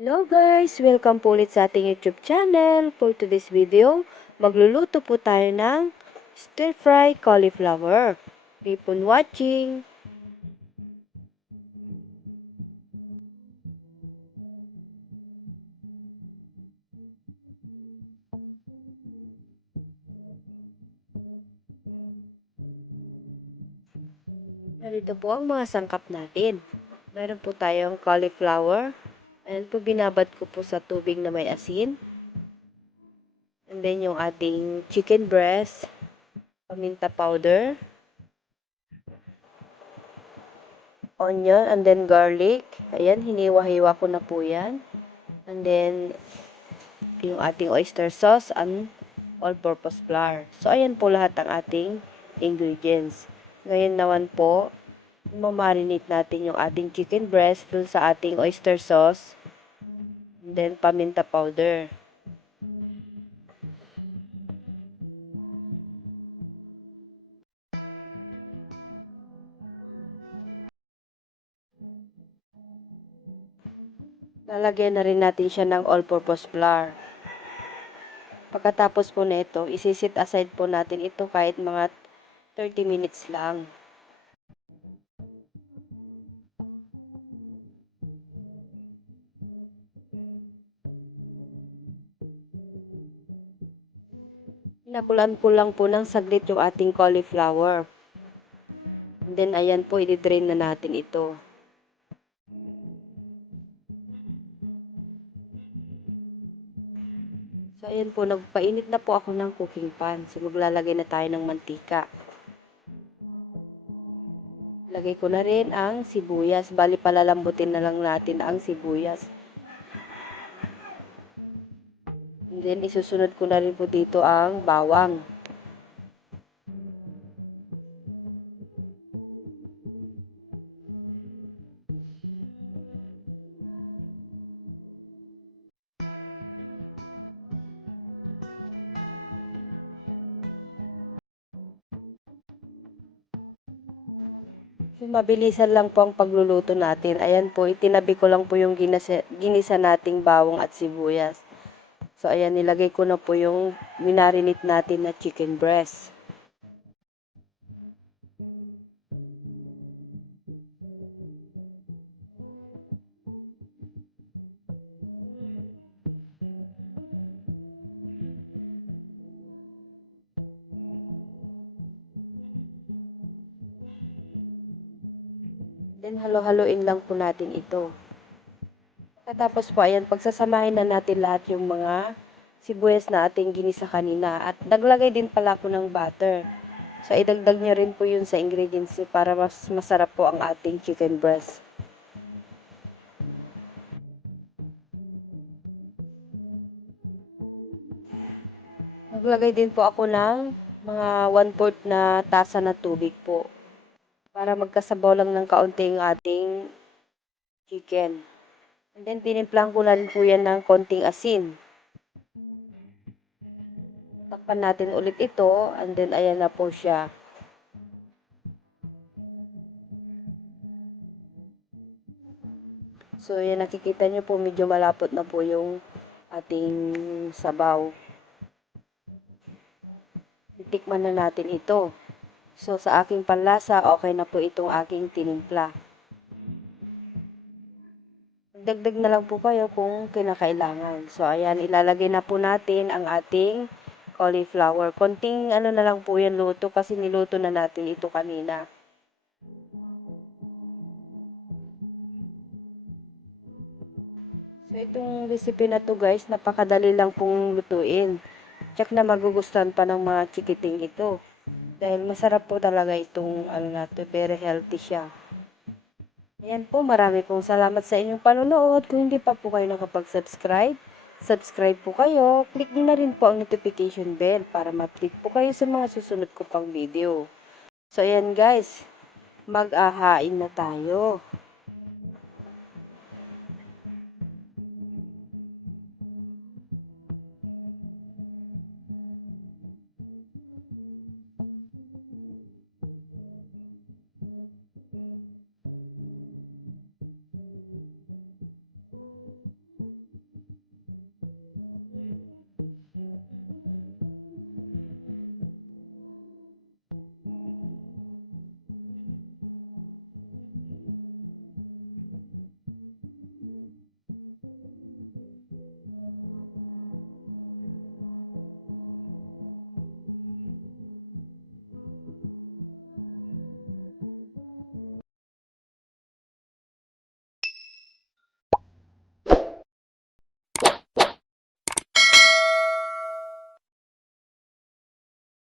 Hello guys! Welcome po ulit sa ating YouTube channel. For today's video, magluluto po tayo ng stir fry cauliflower. Keep on watching! Narito po ang mga sangkap natin. Meron po tayong cauliflower. Ayan po, binabad ko po sa tubig na may asin. And then yung ating chicken breast, paminta powder, onion, and then garlic. Ayan, hiniwa-hiwa ko na po yan. And then, yung ating oyster sauce and all-purpose flour. So, ayan po lahat ang ating ingredients. Ngayon naman po, mamarinate natin yung ating chicken breast dun sa ating oyster sauce. Then, paminta powder. Lalagyan na rin natin siya ng all-purpose flour. Pagkatapos po nito, isisit aside po natin ito kahit mga 30 minutes lang. Nabulan ko lang po ng saglit yung ating cauliflower. Then, ayan po, i-drain na natin ito. So, ayan po, nagpainit na po ako ng cooking pan. So, maglalagay na tayo ng mantika. Lagay ko na rin ang sibuyas. Bali, palalambutin na lang natin ang sibuyas. Then, isusunod ko na rin po dito ang bawang. Mabilisan lang po ang pagluluto natin. Ayan po, itinabi ko lang po yung ginisa nating bawang at sibuyas. So, ayan, nilagay ko na po yung minarinate natin na chicken breast. Then, halo-haloin lang po natin ito. Tapos po, ayan, pagsasamahin na natin lahat yung mga sibuyas na ating ginisa kanina. At naglagay din pala ako ng butter. So, idagdag nyo rin po yun sa ingredients nyo para mas masarap po ang ating chicken breast. Naglagay din po ako ng mga 1-4 na tasa na tubig po. Para magkasabaw lang ng kaunting ating chicken. And then, tinimplang ko na rin po yan ng konting asin. Takpan natin ulit ito. And then, ayan na po siya. So, yan nakikita nyo po, medyo malapot na po yung ating sabaw. Tikman na natin ito. So, sa aking panlasa, okay na po itong aking tinimpla. Dagdag na lang po kayo kung kinakailangan. So, ayan, ilalagay na po natin ang ating cauliflower. Konting ano na lang po yan luto kasi niluto na natin ito kanina. So, itong recipe na to guys, napakadali lang pong lutuin. Check na magugustuhan pa ng mga chikiting ito. Dahil masarap po talaga itong ano na to, very healthy siya. Ayan po, marami pong salamat sa inyong panonood. Kung hindi pa po kayo nakapag-subscribe, subscribe po kayo. Click nyo na rin po ang notification bell para ma-update po kayo sa mga susunod ko pang video. So, ayan guys, mag-ahain na tayo.